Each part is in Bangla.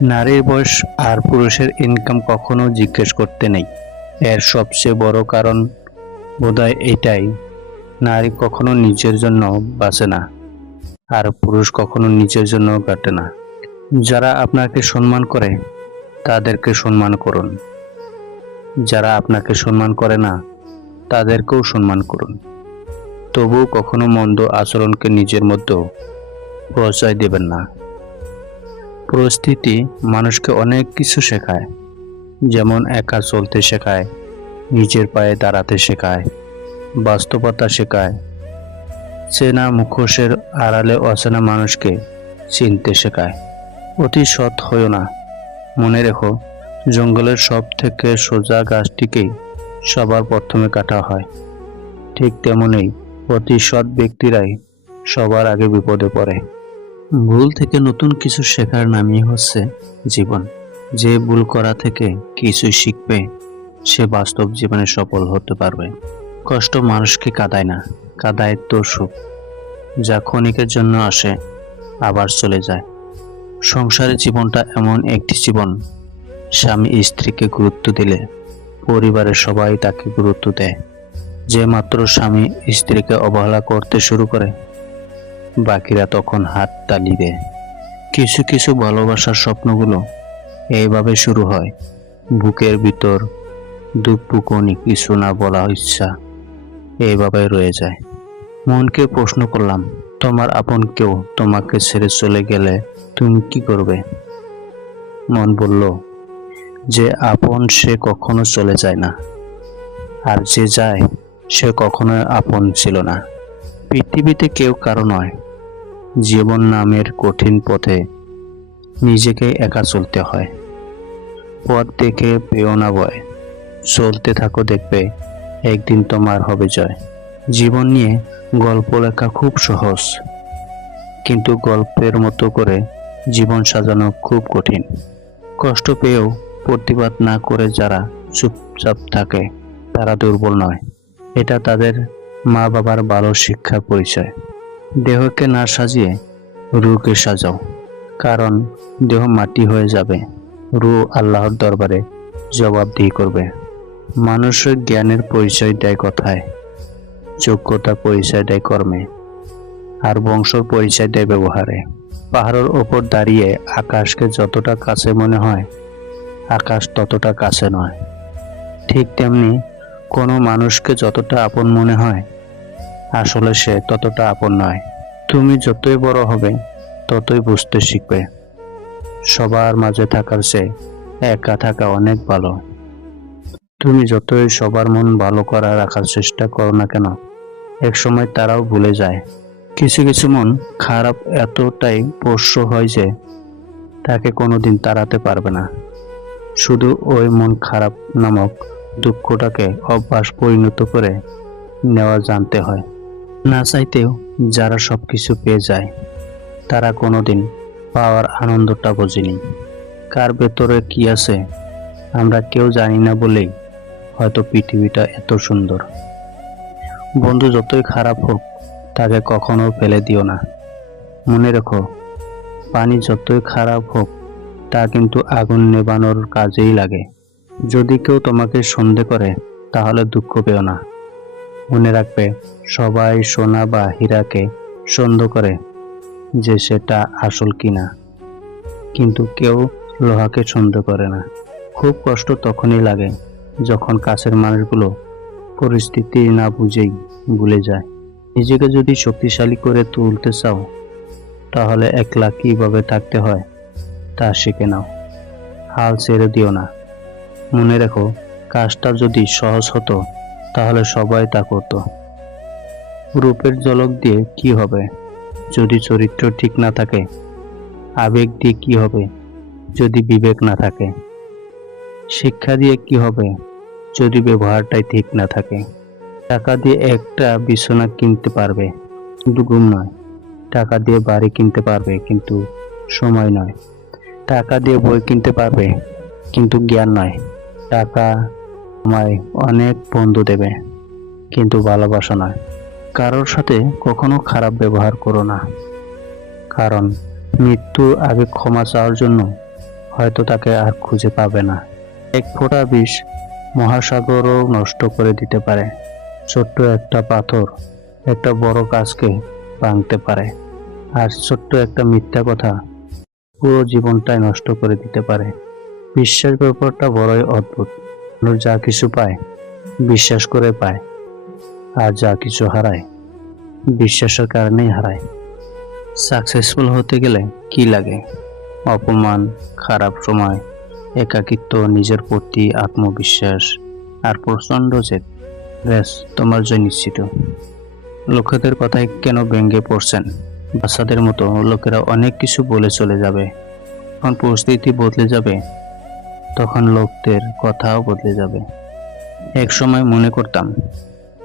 নারীর বয়স আর পুরুষের ইনকাম কখনো জিজ্ঞেস করতে নেই। এর সবচেয়ে বড় কারণ বোধহয় এটাই, নারী কখনো নিজের জন্য বাঁচে না, আর পুরুষ কখনো নিজের জন্য কাটে না। যারা আপনাকে সম্মান করে তাদেরকে সম্মান করুন, যারা আপনাকে সম্মান করে না তাদেরকেও সম্মান করুন। তবুও কখনো মন্দ আচরণকে নিজের মধ্যে প্রশ্রয় দেবেন না। পরিস্থিতি মানুষকে অনেক কিছু শেখায়, যেমন একা চলতে শেখায়, নিজের পায়ে দাঁড়াতে শেখায়, বাস্তবতা শেখায়, চেনা মুখোশের আড়ালে অচেনা মানুষকে চিনতে শেখায়। অতি সৎ হইও না। মনে রেখো, জঙ্গলের সব থেকে সোজা গাছটিকেই সবার প্রথমে কাটা হয়। ঠিক তেমনই অতি সৎ ব্যক্তিরাই সবার আগে বিপদে পড়ে। ভুল থেকে নতুন কিছু শেখার নামই হচ্ছে জীবন। যে ভুল করা থেকে কিছু শিখবে সে বাস্তব জীবনে সফল হতে পারবে। কষ্ট মানুষকে কাঁদায় না, কাঁদায় তো সুখ, যা ক্ষণিকের জন্য আসে আবার চলে যায়। সংসারের জীবনটা এমন একটি জীবন, স্বামী স্ত্রীকে গুরুত্ব দিলে পরিবারের সবাই তাকে গুরুত্ব দেয়। যে মাত্র স্বামী স্ত্রীকে অবহেলা করতে শুরু করে, বাকিরা তখন হাত তালি দেয়। কিছু কিছু ভালোবাসার স্বপ্নগুলো এইভাবে শুরু হয়। বুকের ভিতর দুপুকনি কিছু না বলা ইচ্ছা এইভাবে রয়ে যায়। মনকে প্রশ্ন করলাম, তোমার আপন কেউ তোমাকে ছেড়ে চলে গেলে তুমি কি করবে? মন বলল, যে আপন সে কখনো চলে যায় না, আর যে যায় সে কখনো আপন ছিল না। পৃথিবীতে কেউ কারো নয়। জীবন নামের কঠিন পথে নিজেকে একা চলতে হয়। পথ দেখে পেও না ভয়, চলতে থাকো, দেখবে একদিন তোমার হবে জয়। জীবন নিয়ে গল্প লেখা খুব সহজ, কিন্তু গল্পের মতো করে জীবন সাজানো খুব কঠিন। কষ্ট পেয়েও প্রতিবাদ না করে যারা চুপচাপ থাকে তারা দুর্বল নয়, এটা তাদের মা বাবার ভালো শিক্ষার পরিচয়। দেহকে না সাজিয়ে রূহকে সাজাও, কারণ দেহ মাটি হয়ে যাবে, রূহ আল্লাহর দরবারে জবাবদিহি করবে। মানুষের জ্ঞানের পরিচয় দেয় কথায়, যোগ্যতা পরিচয় দেয় কর্মে, আর বংশর পরিচয় দেয় ব্যবহারে। পাহাড়ের ওপর দাঁড়িয়ে আকাশকে যতটা কাছে মনে হয়, আকাশ ততটা কাছে নয়। ঠিক তেমনি কোনো মানুষকে যতটা আপন মনে হয়, আসলে সে ততটা আপন নয়। তুমি যতই বড় হবে ততই বুঝতে শিখবে, সবার মাঝে থাকার চেয়ে একা থাকা অনেক ভালো। তুমি যতই সবার মন ভালো করা রাখার চেষ্টা করো না কেন, একসময় তারাও ভুলে যায়। কিছু কিছু মন খারাপ এতটাই পোষ্য হয় যে তাকে কোনোদিন তাড়াতে পারবে না। শুধু ওই মন খারাপ নামক দুঃখটাকে অভ্যাস পরিণত করে নেওয়া জানতে হয়। না চাইতেও যারা সবকিছু পেয়ে যায়, তারা কোনোদিন পাওয়ার আনন্দটা বোঝেনি। কার ভেতরে কি আছে আমরা কেউ জানি না বলেই হয়তো পৃথিবীটা এত সুন্দর। বন্ধু যতই খারাপ হোক তাকে কখনো ফেলে দিও না। মনে রেখো, পানি যতই খারাপ হোক তা কিন্তু আগুন নেভানোর কাজেই লাগে। যদি কেউ তোমাকে সন্দেহ করে তাহলে দুঃখ পেও না। মনে রাখবে, সবাই সোনা বা হীরাকে সন্দেহ করে যে সেটা আসল কিনা, কিন্তু কেউ লোহাকে সন্দেহ করে না। খুব কষ্ট তখনই লাগে যখন কাছের মানুষগুলো পরিস্থিতি না বুঝেই ভুলে যায়। নিজেকে যদি শক্তিশালী করে তুলতে চাও, তাহলে একলা কিভাবে থাকতে হয় তা শিখে নাও। হাল ছেড়ে দিও না। মনে রেখো, কাজটা যদি সহজ হতো তাহলে সবাই তা করত। রূপের ঝলক দিয়ে কি হবে যদি চরিত্র ঠিক না থাকে? আবেগ দিয়ে কি হবে যদি বিবেক না থাকে? শিক্ষা দিয়ে কি হবে যদি ব্যবহারটাই ঠিক না থাকে? টাকা দিয়ে একটা বিছানা কিনতে পারবে কিন্তু ঘুম নয়। টাকা দিয়ে বাড়ি কিনতে পারবে কিন্তু সময় নয়। টাকা দিয়ে বই কিনতে পারবে কিন্তু জ্ঞান নয়। টাকা আমায় অনেক বন্ধু দেবে কিন্তু ভালোবাসা নয়। কারোর সাথে কখনো খারাপ ব্যবহার করো না, কারণ মৃত্যুর আগে ক্ষমা চাওয়ার জন্য হয়তো তাকে আর খুঁজে পাবে না। এক ফোঁটা বিষ মহাসাগরও নষ্ট করে দিতে পারে। ছোট্ট একটা পাথর একটা বড় কাজকে ভাঙতে পারে, আর ছোট্ট একটা মিথ্যা কথা পুরো জীবনটাই নষ্ট করে দিতে পারে। বিশ্বাস ব্যাপারটা বড়ই অদ্ভুত। মানুষ যা কিছু পায় বিশ্বাস করে পায়, আর যা কিছু হারায় বিশ্বাসের কারণেই হারায়। সাকসেসফুল হতে গেলে কি লাগে? অপমান, খারাপ সময়, একাকিত্ব, নিজের প্রতি আত্মবিশ্বাস আর প্রচণ্ড জেদ। ব্যাস, তোমার জয় নিশ্চিত। লোকেদের কথায় কেন ব্যঙ্গে পড়ছেন? বাচ্চাদের মতো লোকেরা অনেক কিছু বলে চলে যাবে। যখন পরিস্থিতি বদলে যাবে তখন লোকদের কথাও বদলে যাবে। এক সময় মনে করতাম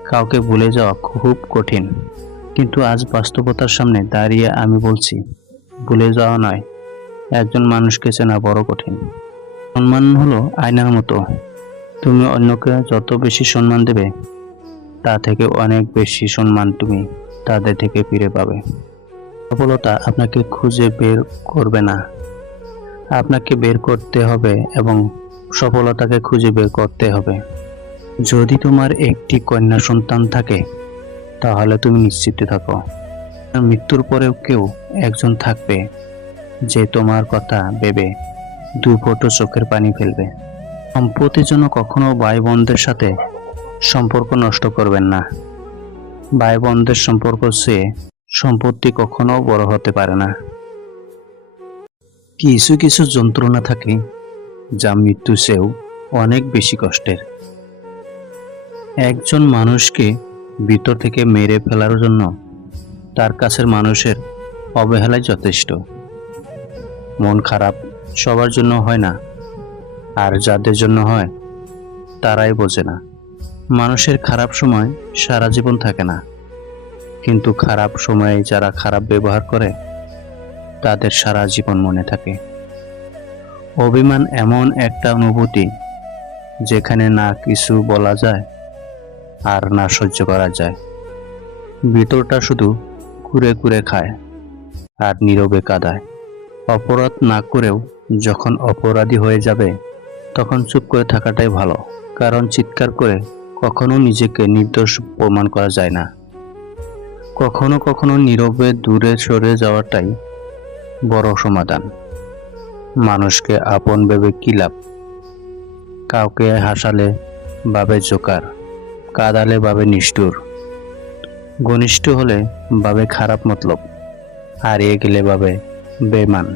কাউকে ভুলে যাওয়া খুব কঠিন, কিন্তু আজ বাস্তবতার সামনে দাঁড়িয়ে আমি বলছি ভুলে যাওয়া নয়, একজন মানুষকে চেনা বড় কঠিন। সম্মান হলো আয়নার মতো, তুমি অন্যকে যত বেশি সম্মান দেবে তা থেকে অনেক বেশি সম্মান তুমি তাদের থেকে ফিরে পাবে। সফলতা আপনাকে খুঁজে বের করবে না, আপনাকে বের করতে হবে এবং সফলতাকে খুঁজে বের করতে হবে। যদি তোমার একটি কন্যা সন্তান থাকে তাহলে তুমি নিশ্চিত থাকো মৃত্যুর পরেও কেউ একজন থাকবে যে তোমার কথা ভেবে দু ফোঁটা চোখের পানি ফেলবে। সম্পত্তির জন্য কখনো ভাই বোনদের সাথে সম্পর্ক নষ্ট করবেন না। ভাই বোনদের সম্পর্ক চেয়ে সম্পত্তি কখনো বড় হতে পারে না। কিছু কিছু যন্ত্রণা থাকে যা মৃত্যু চেয়েও অনেক বেশি কষ্টের। একজন মানুষকে ভিতর থেকে মেরে ফেলার জন্য তার কাছের মানুষের অবহেলাই যথেষ্ট। মন খারাপ সবার জন্য হয় না, আর যাদের জন্য হয় তারাই বোঝে না। মানুষের খারাপ সময় সারা জীবন থাকে না, কিন্তু খারাপ সময়ে যারা খারাপ ব্যবহার করে তাদের সারা জীবন মনে থাকে। অভিমান এমন একটা অনুভূতি যেখানে না কিছু বলা যায় আর না সহ্য করা যায়। ভিতরটা শুধু কুরে কুরে খায় আর নীরবে কাঁদায়। অপরাধ না করেও যখন অপরাধী হয়ে যাবে তখন চুপ করে থাকাটাই ভালো, কারণ চিৎকার করে কখনো নিজেকে নির্দোষ প্রমাণ করা যায় না। কখনো কখনো নীরবে দূরে সরে যাওয়াটাই বড় সমাধান। মানুষকে আপন ভেবে কি লাভ? কাউকে হাসালে ভাবে জোকার, কাঁদালে ভাবে নিষ্ঠুর, ঘনিষ্ঠ হলে ভাবে খারাপ মতলব, হারিয়ে গেলে ভাবে বেমান।